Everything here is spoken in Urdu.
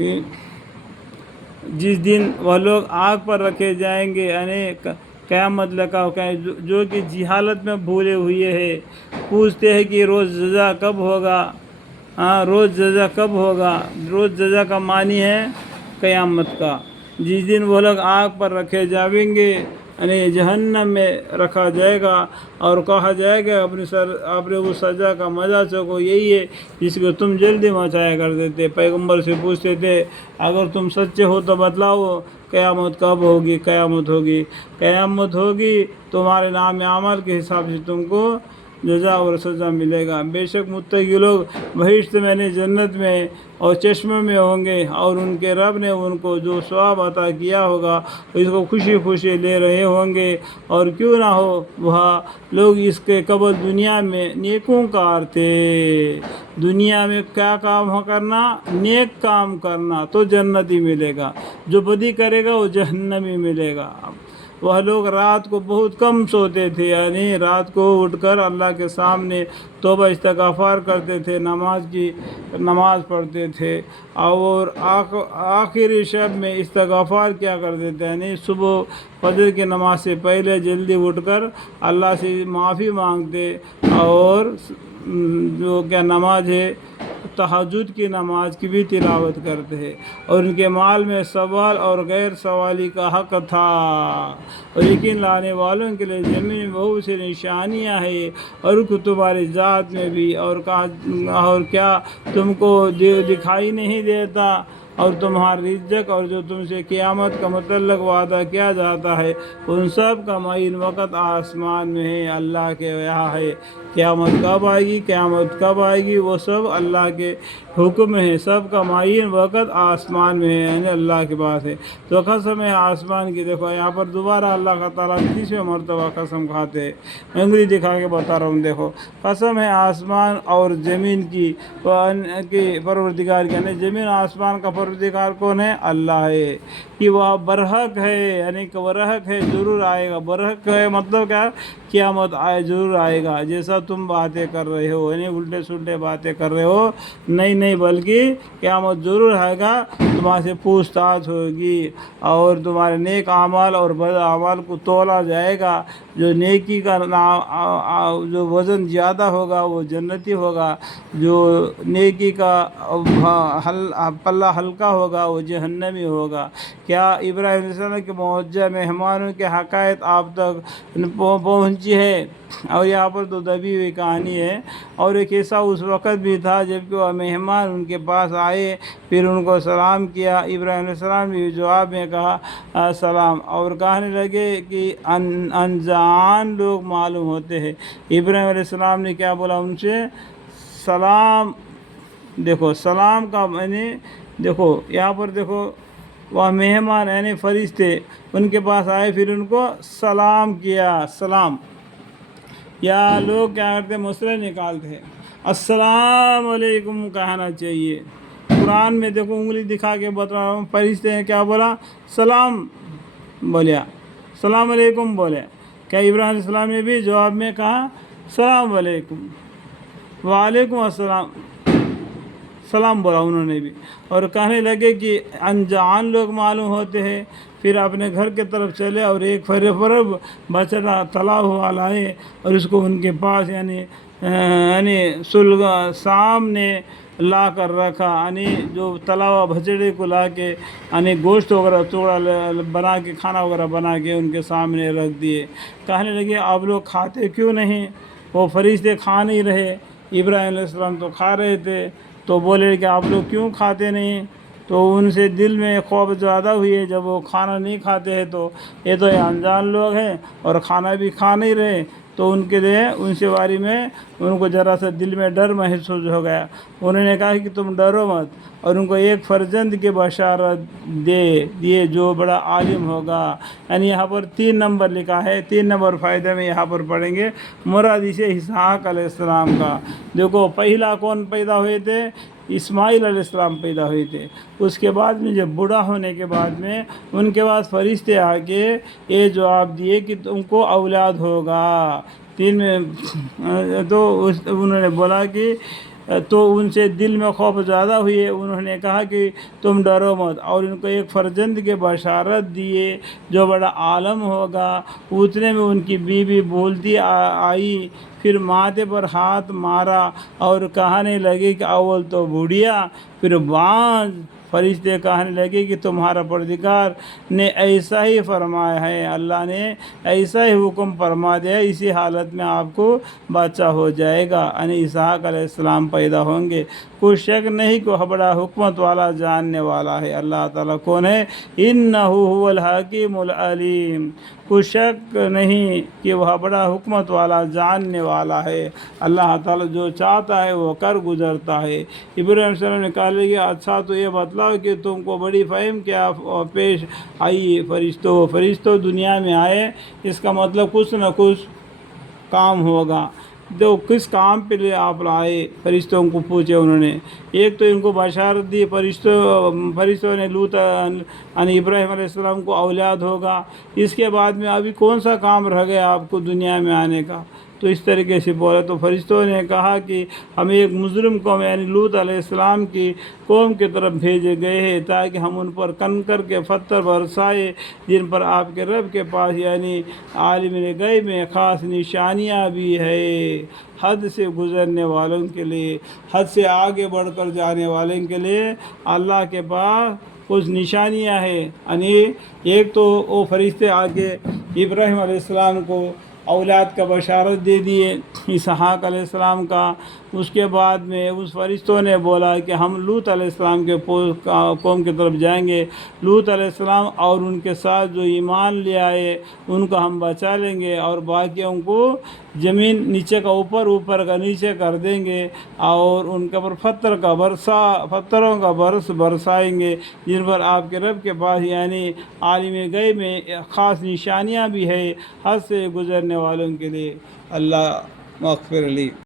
کہ جس دن وہ لوگ آگ پر رکھے جائیں گے، یعنی قیامت لگا جو کہ جہالت میں بھولے ہوئے ہیں، پوچھتے ہیں کہ روز جزا کب ہوگا؟ روز جزا کب ہوگا؟ روز جزا کا معنی ہے قیامت کا۔ جس دن وہ لوگ آگ پر رکھے جائیں گے، یعنی جہنم میں رکھا جائے گا، اور کہا جائے گا اپنے اس سزا کا مزہ چکھو، یہی ہے جس کو تم جلدی مچایا کرتے تھے۔ پیغمبر سے پوچھتے تھے اگر تم سچے ہو تو بتلاؤ قیامت کب ہوگی؟ قیامت ہوگی تمہارے نام اعمال کے حساب سے تم کو جزا اور سزا ملے گا۔ بے شک متقی لوگ بہشت میں، یعنی جنت میں اور چشموں میں ہوں گے، اور ان کے رب نے ان کو جو ثواب عطا کیا ہوگا اس کو خوشی خوشی لے رہے ہوں گے۔ اور کیوں نہ ہو وہ لوگ اس کے قبل دنیا میں نیکوں کار تھے۔ دنیا میں کیا کام کرنا؟ نیک کام کرنا تو جنتی ملے گا، جو بدی کرے گا وہ جہنمی ملے گا۔ وہ لوگ رات کو بہت کم سوتے تھے، یعنی رات کو اٹھ کر اللہ کے سامنے توبہ استغفار کرتے تھے، نماز پڑھتے تھے، اور آخری شب میں استغفار کیا کرتے تھے، یعنی صبح فجر کی نماز سے پہلے جلدی اٹھ کر اللہ سے معافی مانگتے، اور جو کیا نماز ہے تہجد کی نماز کی بھی تلاوت کرتے ہیں۔ اور ان کے مال میں سوال اور غیر سوالی کا حق تھا۔ اور یقین لانے والوں کے لیے زمین میں بہت سی نشانیاں ہیں، اور تمہاری ذات میں بھی، اور کیا تم کو دکھائی نہیں دیتا؟ اور تمہاری رزق اور جو تم سے قیامت کا متعلق وعدہ کیا جاتا ہے، ان سب کا معین وقت آسمان میں ہے، اللہ کے یہاں ہے۔ قیامت کب آئے گی وہ سب اللہ کے حکم ہے، سب کا معین وقت آسمان میں ہے، یعنی اللہ کے پاس ہے۔ تو قسم ہے آسمان کی، دیکھو یہاں پر دوبارہ اللہ تعالیٰ 30ویں مرتبہ قسم کھاتے ہیں۔ میں انگلی دکھا کے بتا رہا ہوں، دیکھو قسم ہے آسمان اور زمین کی پروردگار کی، یعنی زمین آسمان کا پروردگار کون ہے؟ اللہ ہے، کہ وہ برحق ہے، یعنی کہ برحق ہے، ضرور آئے گا۔ برحق ہے مطلب کیا؟ قیامت ضرور آئے گا، جیسا تم باتیں کر رہے ہو، یعنی الٹے سلٹے باتیں کر رہے ہو، نہیں بلکہ قیامت ضرور آئے گا، تمہارے سے پوچھ تاچھ ہوگی، اور تمہارے نیک اعمال اور بد اعمال کو تولا جائے گا۔ جو نیکی کا جو وزن زیادہ ہوگا وہ جنتی ہوگا، جو نیکی کا پلہ ہلکا ہوگا وہ جہنمی ہوگا۔ کیا ابراہیم علیہ السلام کے معجزہ مہمانوں کے حقائق آپ تک پہنچی ہے؟ اور یہاں پر تو دبی ہوئی کہانی ہے۔ اور ایک ایسا اس وقت بھی تھا جب کہ وہ مہمان ان کے پاس آئے، پھر ان کو سلام کیا، ابراہیم علیہ السلام نے جواب میں کہا سلام، اور کہنے لگے کہ انجان لوگ معلوم ہوتے ہیں۔ ابراہیم علیہ السلام نے کیا بولا ان سے؟ سلام۔ دیکھو سلام کا معنی، دیکھو یہاں پر دیکھو، وہ مہمان یعنی فرشتے ان کے پاس آئے، پھر ان کو سلام کیا، سلام۔ یا لوگ کیا کرتے؟ مسئلے نکالتے ہیں، السلام علیکم کہنا چاہیے۔ قرآن میں دیکھو انگلی دکھا کے بتا رہا ہوں، فرشتے نے کیا بولا؟ سلام بولیا، السلام علیکم بولے۔ کیا ابراہیم علیہ السلام نے بھی جواب میں کہا السلام علیکم، وعلیکم السلام، سلام بولا انہوں نے بھی، اور کہنے لگے کہ انجان لوگ معلوم ہوتے ہیں۔ پھر اپنے گھر کے طرف چلے اور ایک فرب بچڑا تلا ہوا لائے، اور اس کو ان کے پاس یعنی سامنے لا کر رکھا، یعنی جو تلا ہوا بچڑے کو لا کے یعنی گوشت وغیرہ توڑا بنا کے، کھانا وغیرہ بنا کے ان کے سامنے رکھ دیے۔ کہنے لگے آپ لوگ کھاتے کیوں نہیں؟ وہ فرشتے کھا نہیں رہے، ابراہیم علیہ السلام تو کھا رہے تھے، تو بولے کہ آپ لوگ کیوں کھاتے نہیں؟ تو ان سے دل میں خوف زیادہ ہوئی ہے، جب وہ کھانا نہیں کھاتے ہیں تو یہ تو انجان لوگ ہیں اور کھانا بھی کھا نہیں رہے، تو ان کے لیے ان سے بارے میں ان کو ذرا سا دل میں ڈر محسوس ہو گیا۔ انہوں نے کہا کہ تم ڈرو مت، اور ان کو ایک فرزند کی بشارت دیے جو بڑا عالم ہوگا۔ یعنی یہاں پر 3 نمبر لکھا ہے، 3 نمبر فائدہ میں یہاں پر پڑھیں گے، مراد اسے اسحاق علیہ السلام کا۔ دیکھو پہلا کون پیدا ہوئے تھے؟ اسماعیل علیہ السلام پیدا ہوئے تھے۔ اس کے بعد میں جب بوڑھا ہونے کے بعد میں ان کے پاس فرشتے آ کے یہ جواب دیے کہ تم کو اولاد ہوگا۔ تو انہوں نے بولا کہ تو ان سے دل میں خوف زیادہ ہوئے، انہوں نے کہا کہ تم ڈرو مت، اور ان کو ایک فرزند کے بشارت دیے جو بڑا عالم ہوگا۔ اتنے میں ان کی بیوی بولتی آئی، پھر ماتھے پر ہاتھ مارا اور کہنے لگے کہ اول تو بوڑھیا پھر بعض۔ فرشتے کہنے لگے کہ تمہارا پروردگار نے ایسا ہی فرمایا ہے، اللہ نے ایسا ہی حکم فرما دیا، اسی حالت میں آپ کو بچہ ہو جائے گا، یعنی اسحاق علیہ السلام پیدا ہوں گے۔ کوئی شک نہیں کہ وہ بڑا حکمت والا جاننے والا ہے۔ اللہ تعالیٰ کون ہے؟ انہ هو الحکیم العلیم۔ کوئی شک نہیں کہ وہ بڑا حکمت والا جاننے والا ہے۔ اللہ تعالیٰ جو چاہتا ہے وہ کر گزرتا ہے۔ ابراہیم علیہ السلام نے کہا کہ اچھا تو یہ بتلاؤ کہ تم کو بڑی فہم کیا پیش آئی فرشتوں دنیا میں آئے، اس کا مطلب کچھ نہ کچھ کام ہوگا۔ تو کس کام پہ لے آپ لائے؟ فرشتوں کو پوچھے انہوں نے۔ ایک تو ان کو بشارت دی، فرشتوں نے لوط یعنی ابراہیم علیہ السلام کو اولاد ہوگا، اس کے بعد میں ابھی کون سا کام رہ گیا آپ کو دنیا میں آنے کا؟ تو اس طریقے سے بولا تو فرشتوں نے کہا کہ ہم ایک مجرم قوم یعنی لوط علیہ السلام کی قوم کی طرف بھیجے گئے ہیں تاکہ ہم ان پر کنکر کے پتھر برسائے جن پر آپ کے رب کے پاس یعنی عالم غیب میں خاص نشانیاں بھی ہے، حد سے گزرنے والوں کے لیے، حد سے آگے بڑھ کر جانے والوں کے لیے اللہ کے پاس کچھ نشانیاں ہیں۔ یعنی ایک تو وہ فرشتے آگے ابراہیم علیہ السلام کو اولاد کا بشارت دے دیے اسحاق علیہ السلام کا۔ اس کے بعد میں اس فرشتوں نے بولا کہ ہم لوط علیہ السلام کے قوم کی طرف جائیں گے، لوط علیہ السلام اور ان کے ساتھ جو ایمان لے آئے ان کو ہم بچا لیں گے، اور باقیوں کو زمین نیچے کا اوپر، اوپر کا نیچے کر دیں گے، اور ان کے اوپر پتھروں کا برس برسائیں گے جن پر آپ کے رب کے پاس یعنی عالم غیب میں خاص نشانیاں بھی ہے حد سے گزرنے والوں کے لیے۔ اللہ مغفر لی۔